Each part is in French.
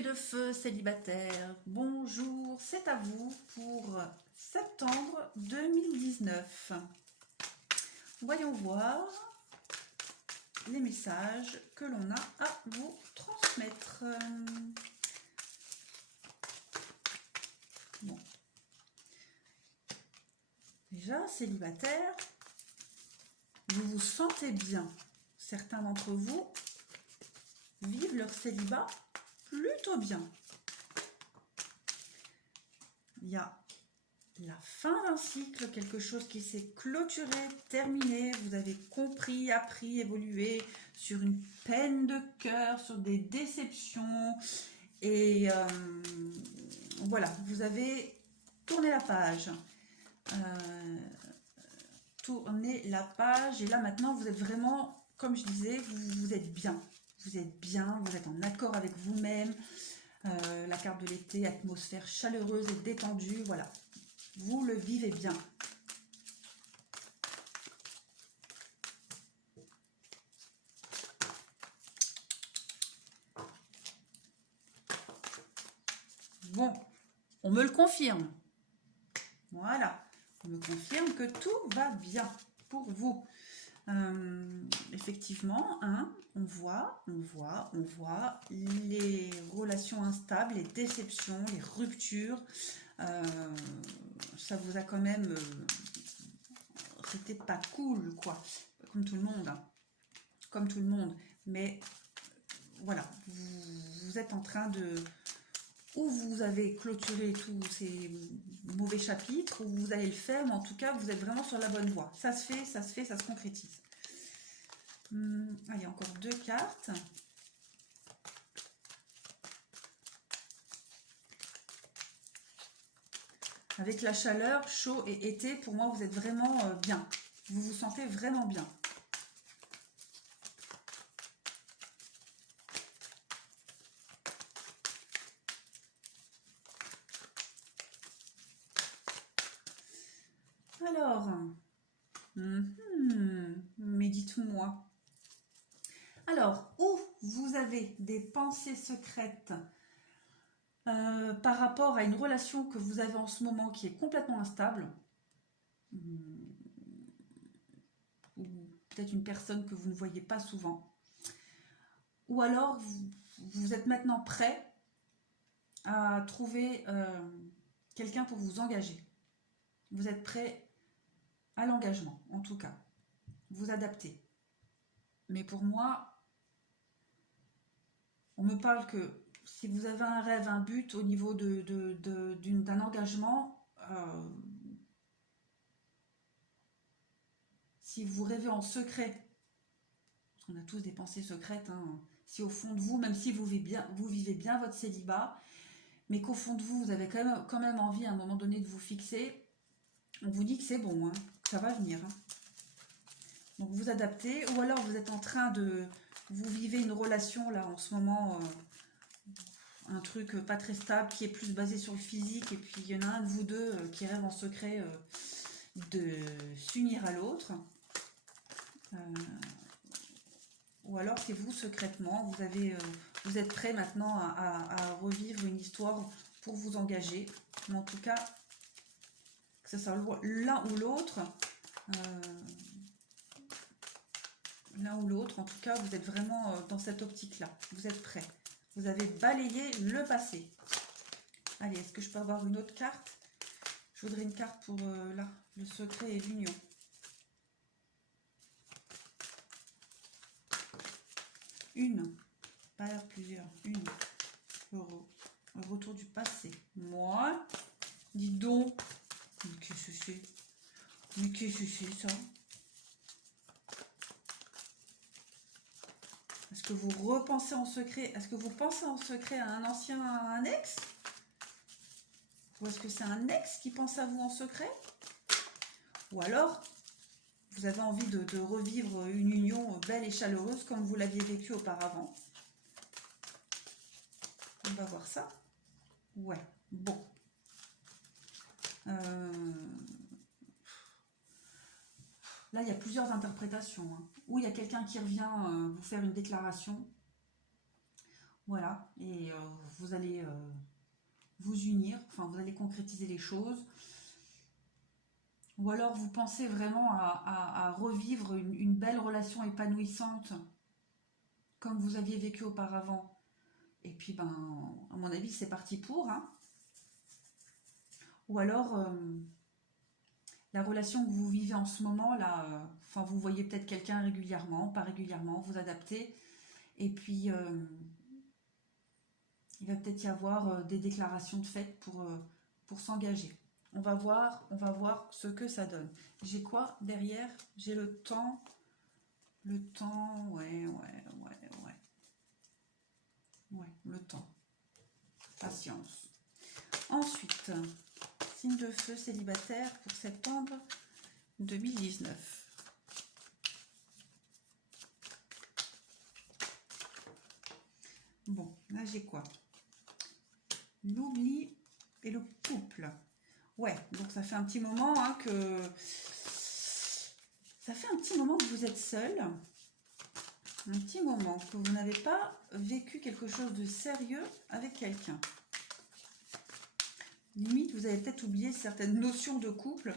yeux de feu célibataire, bonjour, c'est à vous pour septembre 2019. Voyons voir les messages que l'on a à vous transmettre. Bon. Déjà, célibataire, vous vous sentez bien. Certains d'entre vous vivent leur célibat plutôt bien. Il y a la fin d'un cycle, quelque chose qui s'est clôturé, terminé. Vous avez compris, appris, évolué sur une peine de cœur, sur des déceptions. Et voilà, vous avez tourné la page. Tournez la page. Et là, maintenant, vous êtes vraiment, comme je disais, vous êtes bien. Vous êtes bien, vous êtes en accord avec vous-même. La carte de l'été, atmosphère chaleureuse et détendue, voilà. Vous le vivez bien. Bon, on me le confirme. Voilà, on me confirme que tout va bien pour vous. Effectivement, hein, on voit les relations instables, les déceptions, les ruptures. Ça vous a quand même... c'était pas cool, quoi. Comme tout le monde. Hein. Comme tout le monde. Mais voilà, vous êtes en train de... Ou vous avez clôturé tous ces mauvais chapitres, ou vous allez le faire, mais en tout cas, vous êtes vraiment sur la bonne voie. Ça se fait, ça se concrétise. Allez, encore 2 cartes. Avec la chaleur, chaud et été, pour moi, vous êtes vraiment bien. Vous vous sentez vraiment bien. Alors, mais dites-moi. Alors, où vous avez des pensées secrètes par rapport à une relation que vous avez en ce moment qui est complètement instable, ou peut-être une personne que vous ne voyez pas souvent, ou alors vous êtes maintenant prêt à trouver quelqu'un pour vous engager. Vous êtes prêt à l'engagement, en tout cas. Vous adaptez. Mais pour moi, on me parle que si vous avez un rêve, un but au niveau d'un engagement, si vous rêvez en secret, parce qu'on a tous des pensées secrètes, hein, si au fond de vous, même si vous vivez bien votre célibat, mais qu'au fond de vous, vous avez quand même envie à un moment donné de vous fixer, on vous dit que c'est bon, hein, que ça va venir. Hein. Donc vous adaptez, ou alors vous êtes en train de... Vous vivez une relation là en ce moment, un truc pas très stable, qui est plus basé sur le physique, et puis il y en a un de vous deux qui rêve en secret de s'unir à l'autre. Ou alors c'est vous secrètement, vous êtes prêt maintenant à revivre une histoire pour vous engager. Mais en tout cas, que ce soit l'un ou l'autre, en tout cas, vous êtes vraiment dans cette optique-là. Vous êtes prêt. Vous avez balayé le passé. Allez, est-ce que je peux avoir une autre carte? Je voudrais une carte pour là, le secret et l'union. Une, pas plusieurs, une. Le retour du passé. Moi, dis donc, mais qu'est-ce que c'est? Mais qu'est-ce que c'est ça? Est-ce que vous repensez en secret? Est-ce que vous pensez en secret à un ex? Ou est-ce que c'est un ex qui pense à vous en secret? Ou alors, vous avez envie de revivre une union belle et chaleureuse comme vous l'aviez vécue auparavant. On va voir ça. Ouais, bon. Là, il y a plusieurs interprétations. Hein. Ou il y a quelqu'un qui revient vous faire une déclaration. Voilà, et vous allez vous unir, enfin vous allez concrétiser les choses. Ou alors vous pensez vraiment à revivre une belle relation épanouissante comme vous aviez vécu auparavant. Et puis, ben, à mon avis, c'est parti pour. Hein. Ou alors, la relation que vous vivez en ce moment, là, enfin, vous voyez peut-être quelqu'un régulièrement, pas régulièrement, vous adaptez. Et puis, il va peut-être y avoir des déclarations de fait pour s'engager. On va voir ce que ça donne. J'ai quoi derrière? J'ai le temps. Le temps, ouais. Ouais, le temps. Patience. Ensuite, signe de feu célibataire pour septembre 2019. Bon, là j'ai quoi? L'oubli et le couple. Ouais, donc ça fait un petit moment hein, que... Ça fait un petit moment que vous êtes seul. Un petit moment que vous n'avez pas vécu quelque chose de sérieux avec quelqu'un. Limite, vous avez peut-être oublié certaines notions de couple.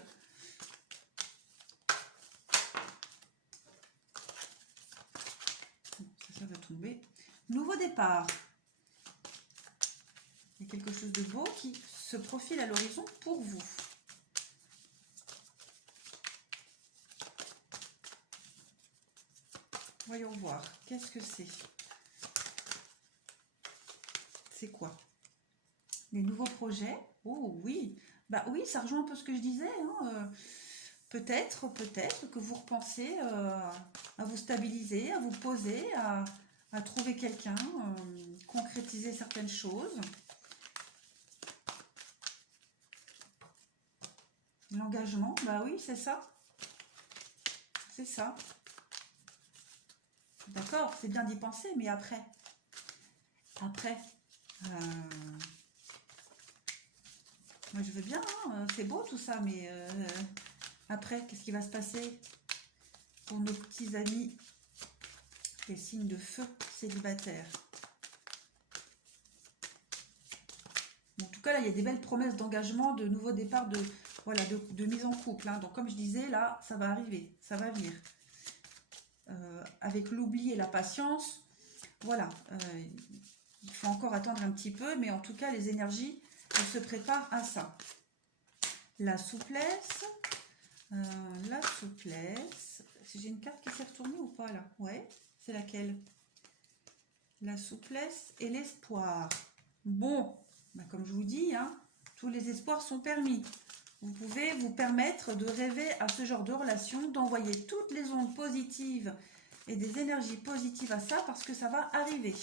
Ça va tomber. Nouveau départ. Il y a quelque chose de beau qui se profile à l'horizon pour vous. Voyons voir. Qu'est-ce que c'est? C'est quoi? Les nouveaux projets? Oh oui. Bah oui, ça rejoint un peu ce que je disais. Hein. Peut-être que vous repensez à vous stabiliser, à vous poser, à trouver quelqu'un, concrétiser certaines choses. L'engagement, bah oui, c'est ça. C'est ça. D'accord, c'est bien d'y penser, mais après, moi je veux bien, hein, c'est beau tout ça, mais après, qu'est-ce qui va se passer pour nos petits amis, les signes de feu célibataires? En tout cas, là, il y a des belles promesses d'engagement, de nouveau départ, voilà, de mise en couple. Hein. Donc, comme je disais, là, ça va arriver, ça va venir. Avec l'oubli et la patience, voilà, il faut encore attendre un petit peu, mais en tout cas, les énergies, elles se préparent à ça. La souplesse, si j'ai une carte qui s'est retournée ou pas, là? Ouais, c'est laquelle? La souplesse et l'espoir. Bon, bah comme je vous dis, hein, tous les espoirs sont permis. Vous pouvez vous permettre de rêver à ce genre de relation, d'envoyer toutes les ondes positives et des énergies positives à ça parce que ça va arriver.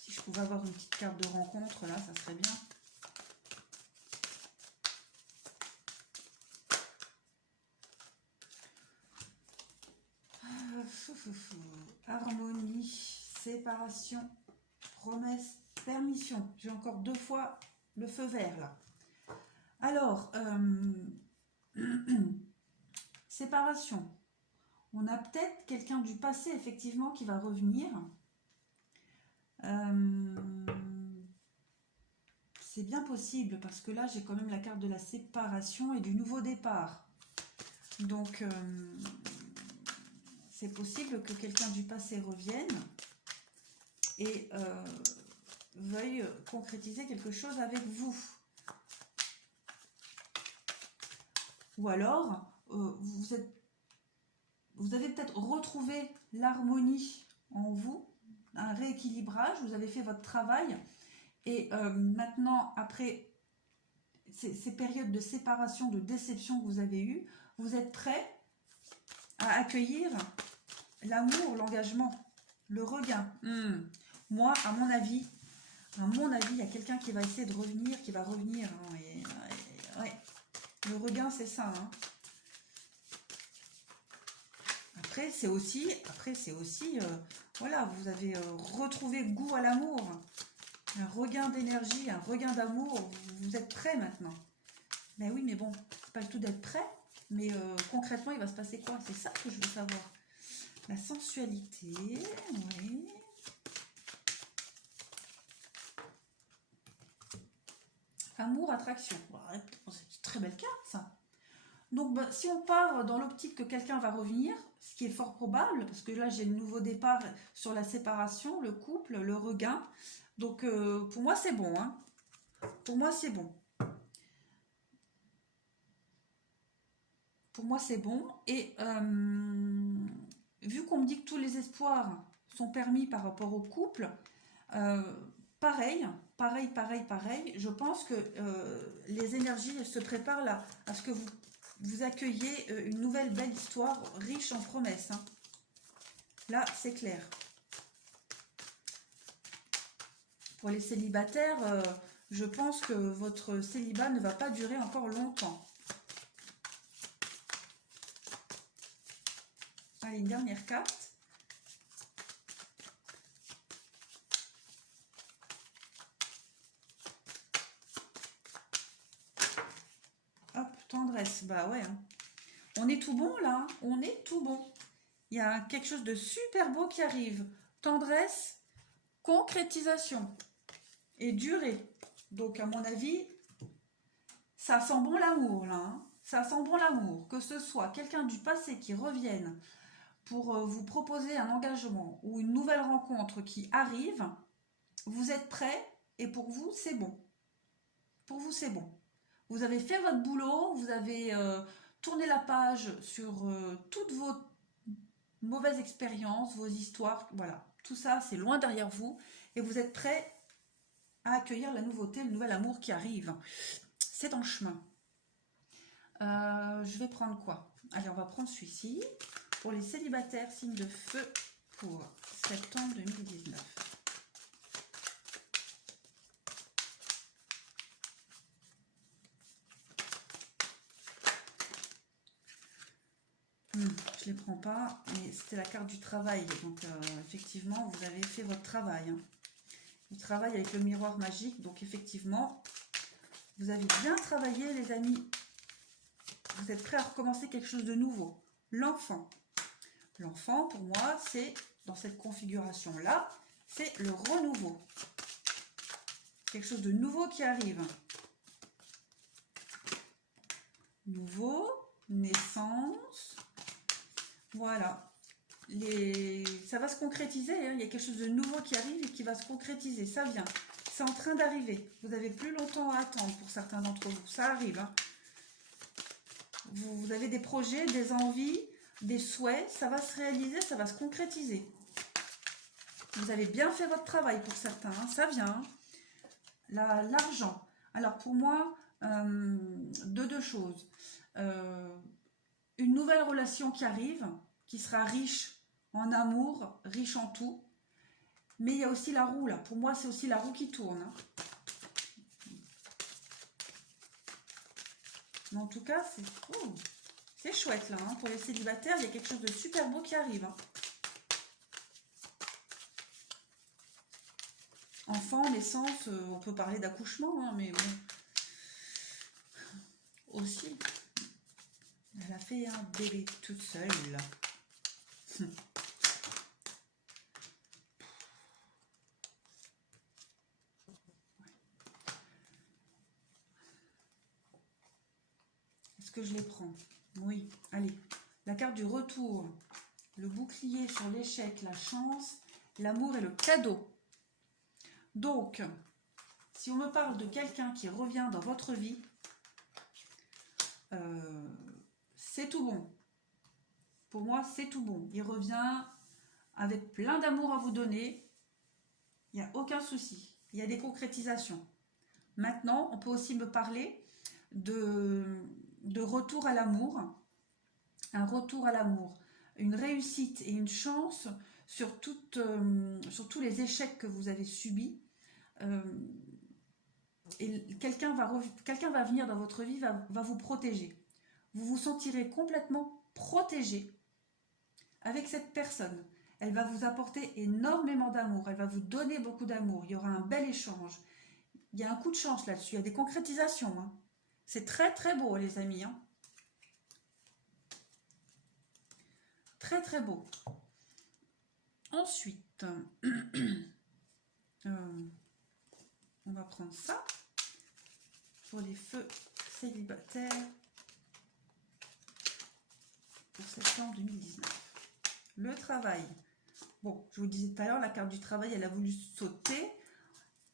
Si je pouvais avoir une petite carte de rencontre, là, ça serait bien. Harmonie, séparation, promesse, permission. J'ai encore 2 fois le feu vert là. Alors, séparation. On a peut-être quelqu'un du passé effectivement qui va revenir. C'est bien possible parce que là j'ai quand même la carte de la séparation et du nouveau départ. Donc c'est possible que quelqu'un du passé revienne et veuille concrétiser quelque chose avec vous. Ou alors, vous avez peut-être retrouvé l'harmonie en vous, un rééquilibrage, vous avez fait votre travail et maintenant, après ces périodes de séparation, de déception que vous avez eues, vous êtes prêt à accueillir l'amour, l'engagement, le regain. Moi, à mon avis, À mon avis, il y a quelqu'un qui va essayer de revenir, qui va revenir. Hein, ouais. Le regain, c'est ça. Hein. Après, c'est aussi, voilà, vous avez retrouvé goût à l'amour. Un regain d'énergie, un regain d'amour. Vous êtes prêt maintenant. Ben oui, mais bon, c'est pas le tout d'être prêt. Mais concrètement, il va se passer quoi? C'est ça que je veux savoir. La sensualité, oui. Amour, attraction. Ouais, c'est une très belle carte, ça. Donc, bah, si on part dans l'optique que quelqu'un va revenir, ce qui est fort probable, parce que là, j'ai le nouveau départ sur la séparation, le couple, le regain. Donc, pour moi, c'est bon. Hein. Pour moi, c'est bon. Pour moi, c'est bon. Et vu qu'on me dit que tous les espoirs sont permis par rapport au couple, euh, pareil, je pense que les énergies se préparent là à ce que vous accueillez une nouvelle belle histoire riche en promesses. Hein. Là, c'est clair. Pour les célibataires, je pense que votre célibat ne va pas durer encore longtemps. Allez, une dernière carte. Hop, tendresse, bah ouais. Hein. On est tout bon là, on est tout bon. Il y a quelque chose de super beau qui arrive. Tendresse, concrétisation et durée. Donc à mon avis, ça sent bon l'amour là. Hein. Ça sent bon l'amour. Que ce soit quelqu'un du passé qui revienne pour vous proposer un engagement ou une nouvelle rencontre qui arrive, vous êtes prêts et pour vous, c'est bon. Pour vous, c'est bon. Vous avez fait votre boulot, vous avez tourné la page sur toutes vos mauvaises expériences, vos histoires, voilà. Tout ça, c'est loin derrière vous et vous êtes prêts à accueillir la nouveauté, le nouvel amour qui arrive. C'est en chemin. Je vais prendre quoi? Allez, on va prendre celui-ci. Pour les célibataires, signe de feu pour septembre 2019. Je ne les prends pas, mais c'était la carte du travail. Donc, effectivement, vous avez fait votre travail. Hein. Vous travaillez avec le miroir magique. Donc, effectivement, vous avez bien travaillé, les amis. Vous êtes prêts à recommencer quelque chose de nouveau. L'enfant. L'enfant, pour moi, c'est, dans cette configuration-là, c'est le renouveau. Quelque chose de nouveau qui arrive. Nouveau, naissance. Voilà. Ça va se concrétiser. Hein. Il y a quelque chose de nouveau qui arrive et qui va se concrétiser. Ça vient. C'est en train d'arriver. Vous avez plus longtemps à attendre pour certains d'entre vous. Ça arrive. Hein. Vous avez des projets, des envies, des souhaits. Ça va se réaliser, ça va se concrétiser. Vous avez bien fait votre travail pour certains. Hein. Ça vient. Hein. L'argent. Alors pour moi, deux choses. Une nouvelle relation qui arrive, qui sera riche en amour, riche en tout. Mais il y a aussi la roue là. Pour moi, c'est aussi la roue qui tourne. Hein. Mais en tout cas, c'est chouette là. Hein. Pour les célibataires, il y a quelque chose de super beau qui arrive. Hein. Enfant, naissance, on peut parler d'accouchement, hein, mais bon. Aussi, elle a fait un bébé toute seule. Est-ce que je les prends? Oui, allez. La carte du retour, le bouclier sur l'échec, la chance, l'amour et le cadeau. Donc, si on me parle de quelqu'un qui revient dans votre vie, c'est tout bon. Pour moi, c'est tout bon. Il revient avec plein d'amour à vous donner. Il n'y a aucun souci. Il y a des concrétisations. Maintenant, on peut aussi me parler de retour à l'amour. Un retour à l'amour. Une réussite et une chance sur tous les échecs que vous avez subis. Euh, et quelqu'un va venir dans votre vie, va vous protéger. Vous vous sentirez complètement protégé avec cette personne. Elle va vous apporter énormément d'amour, elle va vous donner beaucoup d'amour, il y aura un bel échange. Il y a un coup de chance là-dessus, il y a des concrétisations. Hein. C'est très très beau les amis. Hein. Très très beau. Ensuite, on va prendre ça pour les feux célibataires pour septembre 2019. Le travail. Bon, je vous disais tout à l'heure, la carte du travail, elle a voulu sauter.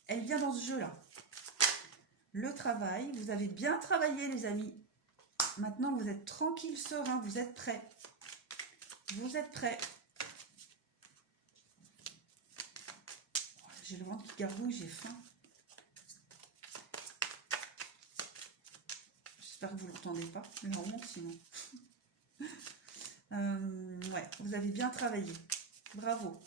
Elle vient dans ce jeu-là. Le travail, vous avez bien travaillé les amis. Maintenant, vous êtes tranquille, serein, vous êtes prêts. Vous êtes prêts. J'ai le ventre qui gargouille, j'ai faim. J'espère que vous ne l'entendez pas. La honte sinon. Ouais, vous avez bien travaillé. Bravo.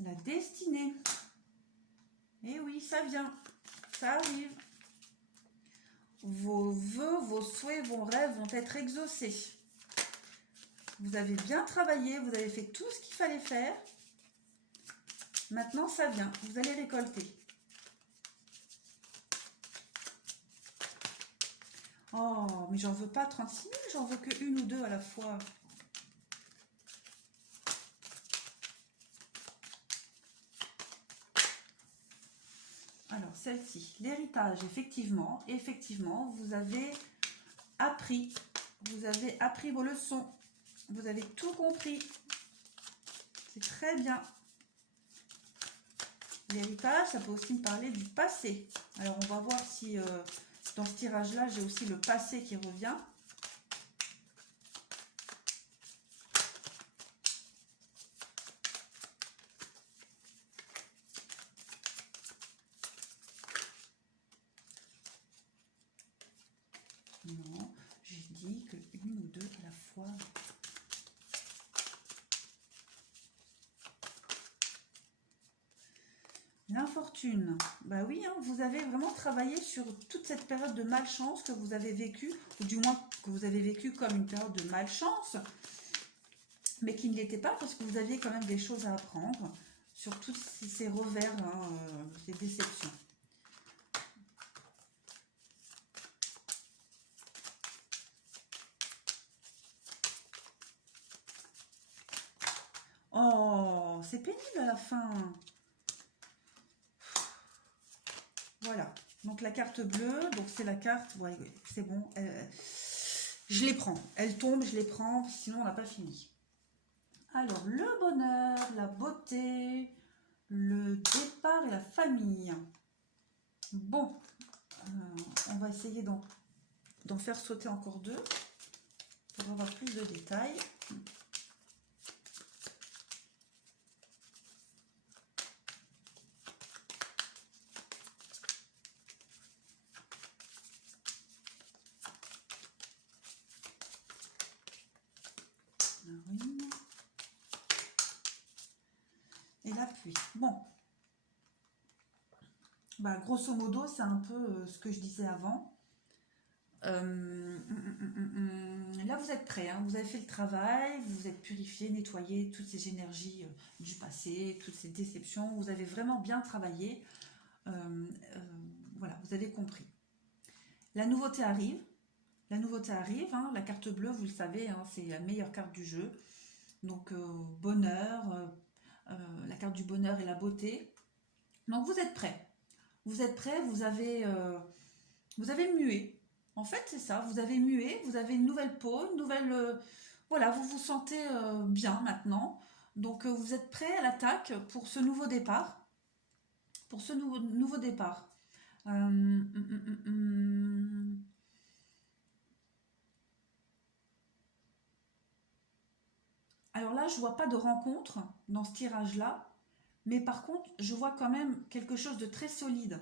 La destinée. Eh oui, ça vient. Ça arrive. Vos vœux, vos souhaits, vos rêves vont être exaucés. Vous avez bien travaillé, vous avez fait tout ce qu'il fallait faire. Maintenant, ça vient. Vous allez récolter. Oh, mais j'en veux pas 36 000, j'en veux que une ou deux à la fois. Alors, celle-ci, l'héritage, effectivement, vous avez appris vos leçons, vous avez tout compris, c'est très bien. L'héritage, ça peut aussi me parler du passé. Alors, on va voir si dans ce tirage-là, j'ai aussi le passé qui revient. Non, j'ai dit que une ou deux à la fois. L'infortune. Bah oui, hein, vous avez vraiment travaillé sur toute cette période de malchance que vous avez vécue, ou du moins que vous avez vécue comme une période de malchance, mais qui ne l'était pas parce que vous aviez quand même des choses à apprendre sur tous ces revers, hein, ces déceptions. Oh, c'est pénible à la fin. Voilà. Donc la carte bleue, donc c'est la carte, ouais, c'est bon. Je les prends. Elle tombe, je les prends, sinon on n'a pas fini. Alors, le bonheur, la beauté, le départ et la famille. Bon, on va essayer d'en faire sauter encore deux pour avoir plus de détails. Et la pluie. Bon. Bah, grosso modo, c'est un peu ce que je disais avant. Là, vous êtes prêts, hein, vous avez fait le travail, vous vous êtes purifié, nettoyé toutes ces énergies du passé, toutes ces déceptions. Vous avez vraiment bien travaillé. Voilà, vous avez compris. La nouveauté arrive. La nouveauté arrive. Hein, la carte bleue, vous le savez, hein, c'est la meilleure carte du jeu. Donc, bonheur, la carte du bonheur et la beauté. Donc, vous êtes prêts. Vous êtes prêts, vous avez mué. En fait, c'est ça, vous avez mué, vous avez une nouvelle peau, une nouvelle... voilà, vous vous sentez bien maintenant. Donc, vous êtes prêts à l'attaque pour ce nouveau départ. pour ce nouveau départ. Hum, hum, hum, hum. Alors là, je vois pas de rencontre dans ce tirage-là, mais par contre, je vois quand même quelque chose de très solide.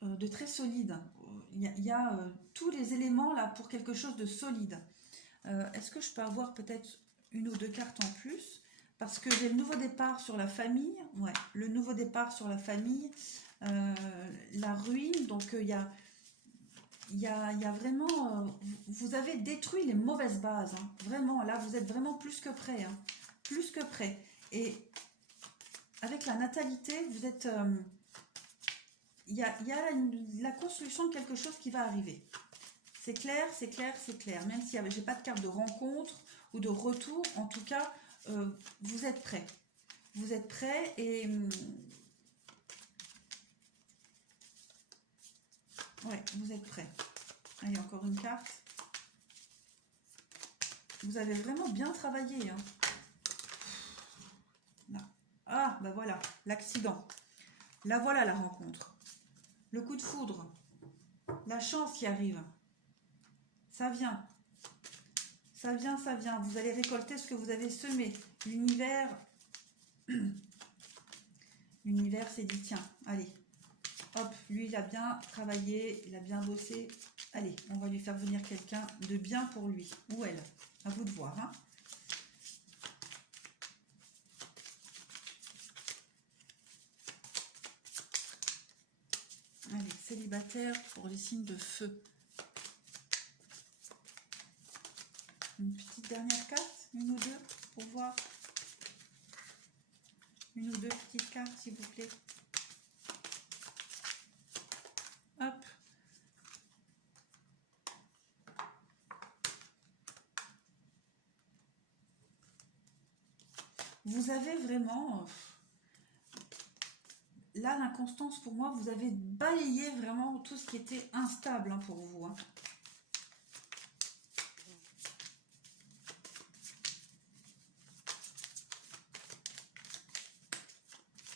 De très solide. Il y a tous les éléments là pour quelque chose de solide. Est-ce que je peux avoir peut-être une ou deux cartes en plus? Parce que j'ai le nouveau départ sur la famille. Ouais, le nouveau départ sur la famille. La ruine. Donc il y a vraiment... vous avez détruit les mauvaises bases. Hein. Vraiment, là, vous êtes vraiment plus que prêt. Hein. Plus que prêt. Et avec la natalité, vous êtes... il y a la construction de quelque chose qui va arriver. C'est clair, c'est clair, c'est clair. Même si je n'ai pas de carte de rencontre ou de retour, en tout cas, vous êtes prêts. Vous êtes prêts et... ouais, vous êtes prêts. Allez, encore une carte. Vous avez vraiment bien travaillé. Hein. Là. Ah, bah voilà, l'accident. Là, voilà la rencontre. Le coup de foudre. La chance qui arrive. Ça vient. Ça vient, ça vient. Vous allez récolter ce que vous avez semé. L'univers... L'univers s'est dit, tiens, allez. Hop, lui, il a bien travaillé, il a bien bossé. Allez, on va lui faire venir quelqu'un de bien pour lui. Ou elle. À vous de voir. Hein. Allez, célibataire pour les signes de feu. Une petite dernière carte, une ou deux, pour voir. Une ou deux petites cartes, s'il vous plaît. Hop. Vous avez vraiment... là, l'inconstance, pour moi, vous avez balayé vraiment tout ce qui était instable hein, pour vous. Hein.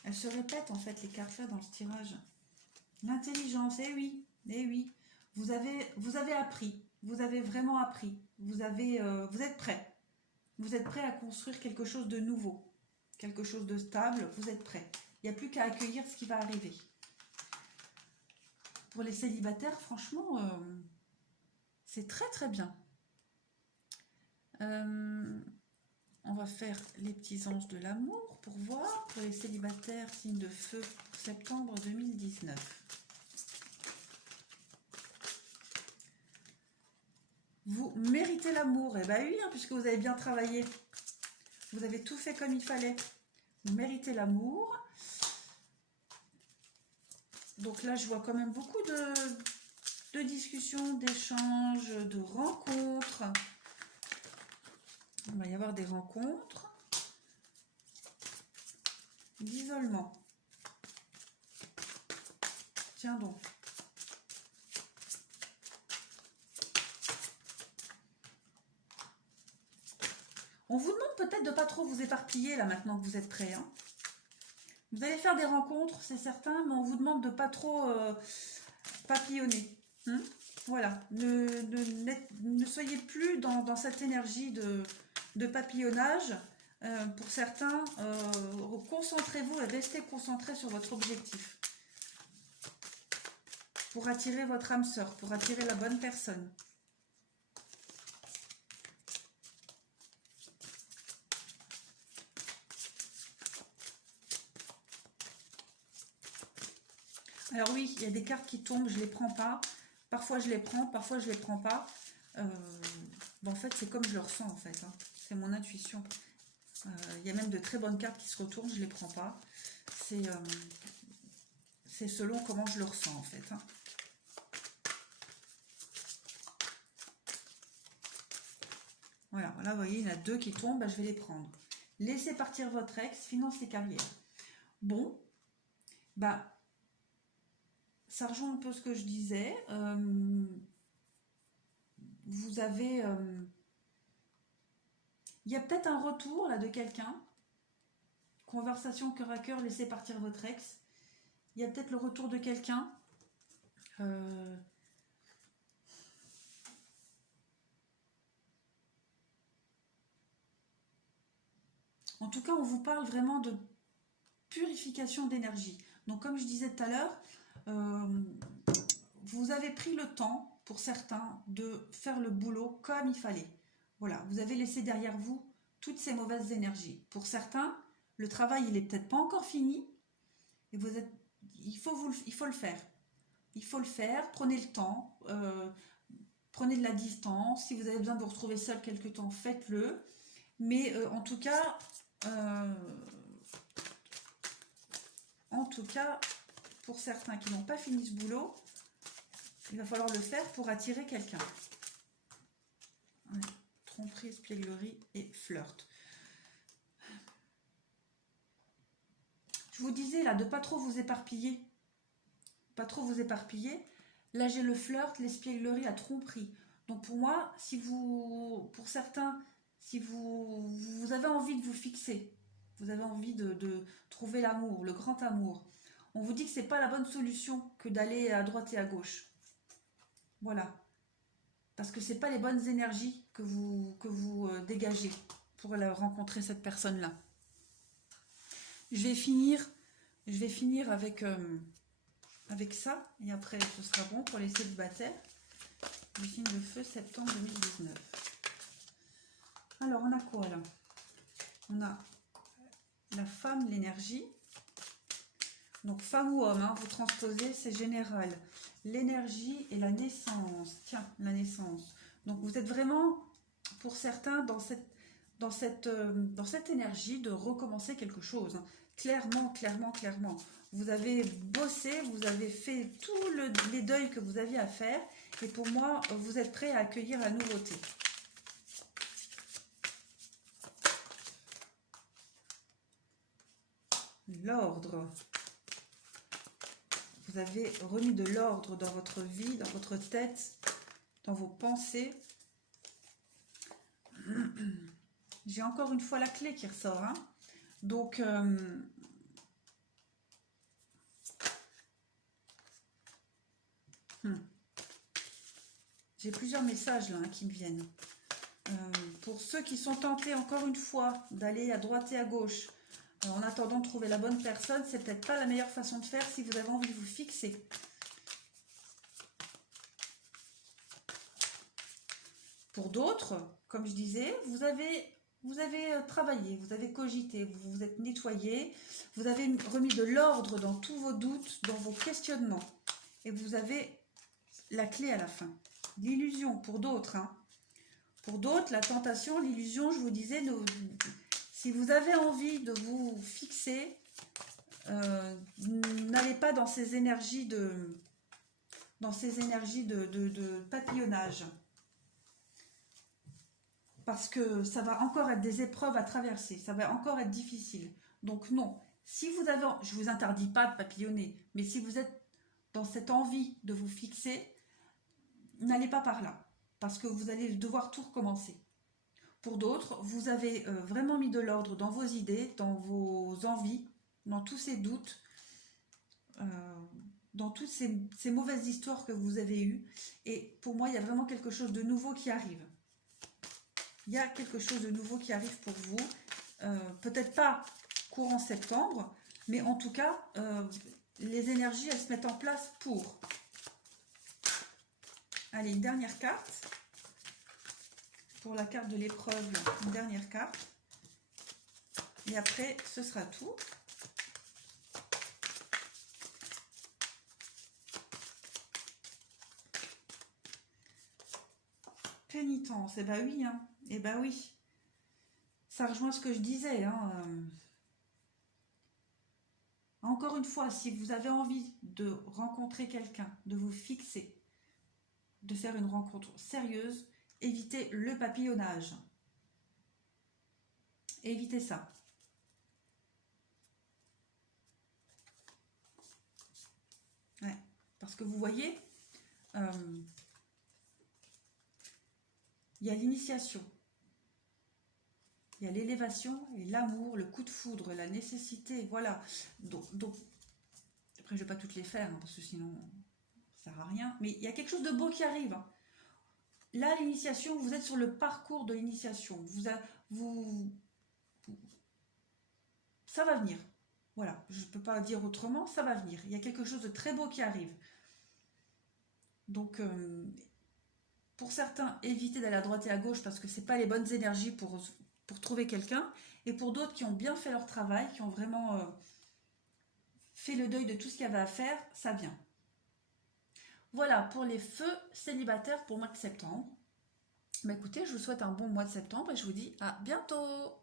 Elles se répètent, en fait, les cartes là dans ce tirage. L'intelligence, eh oui, eh oui. Vous avez appris. Vous avez vraiment appris. Vous êtes prêt. Vous êtes prêt à construire quelque chose de nouveau. Quelque chose de stable. Vous êtes prêt. Il n'y a plus qu'à accueillir ce qui va arriver. Pour les célibataires, franchement, c'est très très bien. On va faire les petits anges de l'amour pour voir. Pour les célibataires, signe de feu pour septembre 2019. Vous méritez l'amour. Eh bien oui, hein, puisque vous avez bien travaillé. Vous avez tout fait comme il fallait. Vous méritez l'amour. Donc là, je vois quand même beaucoup de discussions, d'échanges, de rencontres. Il va y avoir des rencontres. D'isolement. Tiens donc. On vous demande peut-être de ne pas trop vous éparpiller là maintenant que vous êtes prêts. Hein. Vous allez faire des rencontres, c'est certain, mais on vous demande de ne pas trop papillonner. Hein. Voilà, ne soyez plus dans cette énergie de papillonnage. Pour certains, concentrez-vous et restez concentrés sur votre objectif. Pour attirer votre âme sœur, pour attirer la bonne personne. Alors oui, il y a des cartes qui tombent, je ne les prends pas. Parfois je les prends, parfois je ne les prends pas. En fait, c'est comme je le ressens en fait. Hein. C'est mon intuition. Il y a même de très bonnes cartes qui se retournent, je ne les prends pas. C'est selon comment je le ressens en fait. Hein. Voilà, là vous voyez, il y en a deux qui tombent, bah, je vais les prendre. Laissez partir votre ex, finance et carrière. Bon, bah... ça rejoint un peu ce que je disais. Vous avez... il y a peut-être un retour là de quelqu'un conversation cœur à cœur, laissez partir votre ex. Il y a peut-être le retour de quelqu'un. En tout cas, on vous parle vraiment de purification d'énergie. Donc, comme je disais tout à l'heure, vous avez pris le temps, pour certains, de faire le boulot comme il fallait. Voilà, vous avez laissé derrière vous toutes ces mauvaises énergies. Pour certains, le travail, il n'est peut-être pas encore fini, et il faut le faire. Il faut le faire, prenez le temps, prenez de la distance. Si vous avez besoin de vous retrouver seul quelque temps, faites-le. Mais en tout cas, pour certains qui n'ont pas fini ce boulot, il va falloir le faire pour attirer quelqu'un. Ouais. Tromperie, espièglerie et flirt. Je vous disais là de pas trop vous éparpiller. Pas trop vous éparpiller. Là j'ai le flirt, l'espièglerie, la tromperie. Donc pour moi, pour certains, si vous avez envie de vous fixer, vous avez envie de trouver l'amour, le grand amour, on vous dit que c'est pas la bonne solution que d'aller à droite et à gauche. Voilà. Parce que c'est pas les bonnes énergies que vous dégagez pour rencontrer cette personne-là. Je vais finir avec ça, et après ce sera bon pour les célibataires. Le signe de feu, septembre 2019. Alors, on a quoi là? On a la femme, l'énergie. Donc, femme ou homme, hein, vous transposez, c'est général. L'énergie et la naissance. Tiens, la naissance. Donc, vous êtes vraiment, pour certains, dans cette énergie de recommencer quelque chose. Hein. Clairement, clairement, clairement. Vous avez bossé, vous avez fait tous les deuils que vous aviez à faire. Et pour moi, vous êtes prêt à accueillir la nouveauté. L'ordre. Vous avez remis de l'ordre dans votre vie, dans votre tête, dans vos pensées. J'ai encore une fois la clé qui ressort. Hein. Donc, j'ai plusieurs messages là qui me viennent. Pour ceux qui sont tentés encore une fois d'aller à droite et à gauche, en attendant de trouver la bonne personne, c'est peut-être pas la meilleure façon de faire si vous avez envie de vous fixer. Pour d'autres, comme je disais, vous avez travaillé, vous avez cogité, vous vous êtes nettoyé, vous avez remis de l'ordre dans tous vos doutes, dans vos questionnements. Et vous avez la clé à la fin. L'illusion pour d'autres. Hein. Pour d'autres, la tentation, l'illusion, je vous disais, si vous avez envie de vous fixer, n'allez pas dans ces énergies de papillonnage. Parce que ça va encore être des épreuves à traverser, ça va encore être difficile. Donc non, si vous avez, je ne vous interdis pas de papillonner, mais si vous êtes dans cette envie de vous fixer, n'allez pas par là, parce que vous allez devoir tout recommencer. Pour d'autres, vous avez vraiment mis de l'ordre dans vos idées, dans vos envies, dans tous ces doutes, dans toutes ces mauvaises histoires que vous avez eues. Et pour moi, il y a vraiment quelque chose de nouveau qui arrive. Il y a quelque chose de nouveau qui arrive pour vous. Peut-être pas courant septembre, mais en tout cas, les énergies, elles se mettent en place pour. Allez, une dernière carte. Pour la carte de l'épreuve, une dernière carte. Et après, ce sera tout. Pénitence, eh ben oui, hein. Eh ben oui. Ça rejoint ce que je disais, hein. Encore une fois, si vous avez envie de rencontrer quelqu'un, de vous fixer, de faire une rencontre sérieuse, évitez le papillonnage. Évitez ça. Ouais, parce que vous voyez, il y a l'initiation. Il y a l'élévation et l'amour, le coup de foudre, la nécessité, voilà. Donc après, je ne vais pas toutes les faire, hein, parce que sinon, ça ne sert à rien. Mais il y a quelque chose de beau qui arrive, hein. Là, l'initiation, vous êtes sur le parcours de l'initiation. Vous, ça va venir. Voilà, je ne peux pas dire autrement, ça va venir. Il y a quelque chose de très beau qui arrive. Donc, pour certains, évitez d'aller à droite et à gauche parce que ce n'est pas les bonnes énergies pour trouver quelqu'un. Et pour d'autres qui ont bien fait leur travail, qui ont vraiment fait le deuil de tout ce qu'il y avait à faire, ça vient. Voilà pour les feux célibataires pour le mois de septembre. Bah écoutez, je vous souhaite un bon mois de septembre et je vous dis à bientôt.